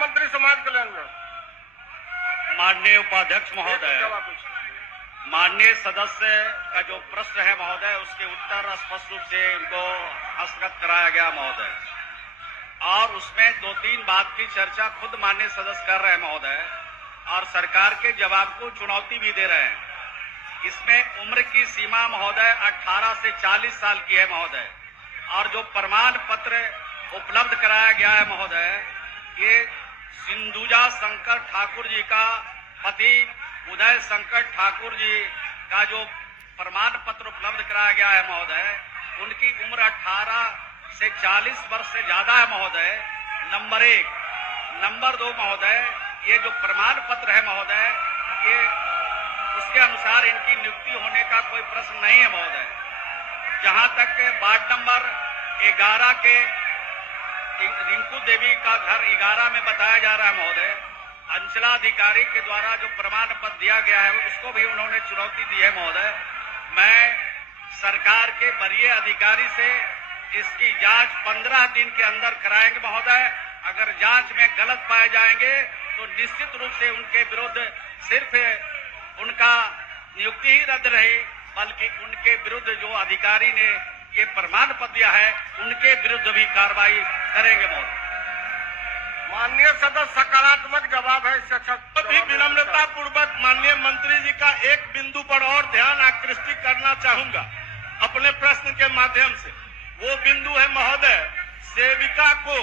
मंत्री समाज कल्याण में। माननीय उपाध्यक्ष महोदय, माननीय सदस्य का जो प्रश्न है महोदय, उसके उत्तर स्पष्ट रूप से इनको हस्तगत कराया गया महोदय, और उसमें 2-3 बात की चर्चा खुद माननीय सदस्य कर रहे हैं महोदय, और सरकार के जवाब को चुनौती भी दे रहे हैं। इसमें उम्र की सीमा महोदय 18 से 40 साल की है महोदय, और जो प्रमाण पत्र उपलब्ध कराया गया है महोदय, ये सिंधुजा शंकर ठाकुर जी का पति उदय शंकर ठाकुर जी का जो प्रमाण पत्र उपलब्ध कराया गया है महोदय, उनकी उम्र 18 से 40 वर्ष से ज्यादा है महोदय, नंबर 1। नंबर 2 महोदय, ये जो प्रमाण पत्र है महोदय, ये उसके अनुसार इनकी नियुक्ति होने का कोई प्रश्न नहीं है महोदय। जहां तक वार्ड नंबर 11 के रिंकू देवी का घर 11 में बताया जा रहा है महोदय, अंचलाधिकारी के द्वारा जो प्रमाण पत्र दिया गया है उसको भी उन्होंने चुनौती दी है महोदय। मैं सरकार के वरीय अधिकारी से इसकी जांच 15 दिन के अंदर कराएंगे महोदय। अगर जांच में गलत पाए जाएंगे तो निश्चित रूप से उनके विरुद्ध सिर्फ उनका नियुक्ति ही रद्द रही, बल्कि उनके विरुद्ध जो अधिकारी ने ये प्रमाण पत्र दिया है उनके विरुद्ध भी कार्रवाई करेंगे महोदय। माननीय सदस्य सकारात्मक जवाब है। भी विनम्रता पूर्वक माननीय मंत्री जी का एक बिंदु पर और ध्यान आकृष्ट करना चाहूंगा अपने प्रश्न के माध्यम से। वो बिंदु है महोदय, सेविका को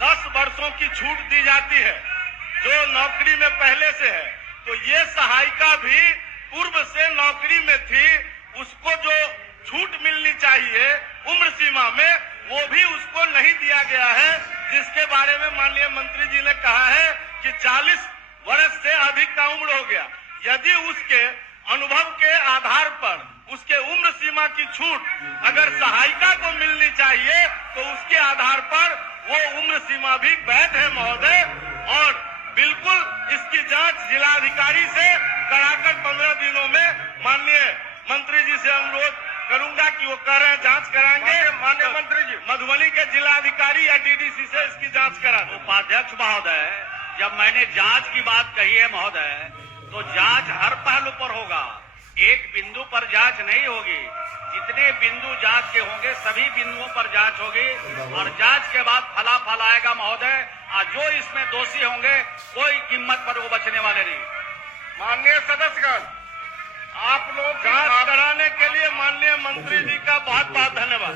10 वर्षों की छूट दी जाती है जो नौकरी में पहले से है, तो ये सहायिका भी पूर्व से नौकरी में थी, उसको जो छूट मिलनी चाहिए उम्र सीमा में, वो भी उसको नहीं दिया गया है, जिसके बारे में माननीय मंत्री जी ने कहा है कि 40 वर्ष से अधिक का उम्र हो गया। यदि उसके अनुभव के आधार पर उसके उम्र सीमा की छूट अगर सहायिका को मिलनी चाहिए तो उसके आधार पर वो उम्र सीमा भी वैध है महोदय, और बिल्कुल इसकी जांच जिलाधिकारी से कराकर 15 दिनों में माननीय मंत्री जी से अनुरोध करूंगा कि वो कर रहे हैं, जांच कराएंगे। माननीय मंत्री जी, मधुबनी के जिलाधिकारी या डीडीसी से इसकी जांच करा दो। उपाध्यक्ष महोदय, जब मैंने जांच की बात कही है महोदय, तो जांच हर पहलू पर होगा, एक बिंदु पर जांच नहीं होगी। जितने बिंदु जांच के होंगे सभी बिंदुओं पर जांच होगी, और जांच के बाद फलाफल आएगा महोदय, और जो इसमें दोषी होंगे कोई कीमत पर वो बचने वाले नहीं। माननीय सदस्यगण, आप लोग जांच कराने के लिए माननीय मंत्री जी का बहुत बहुत धन्यवाद।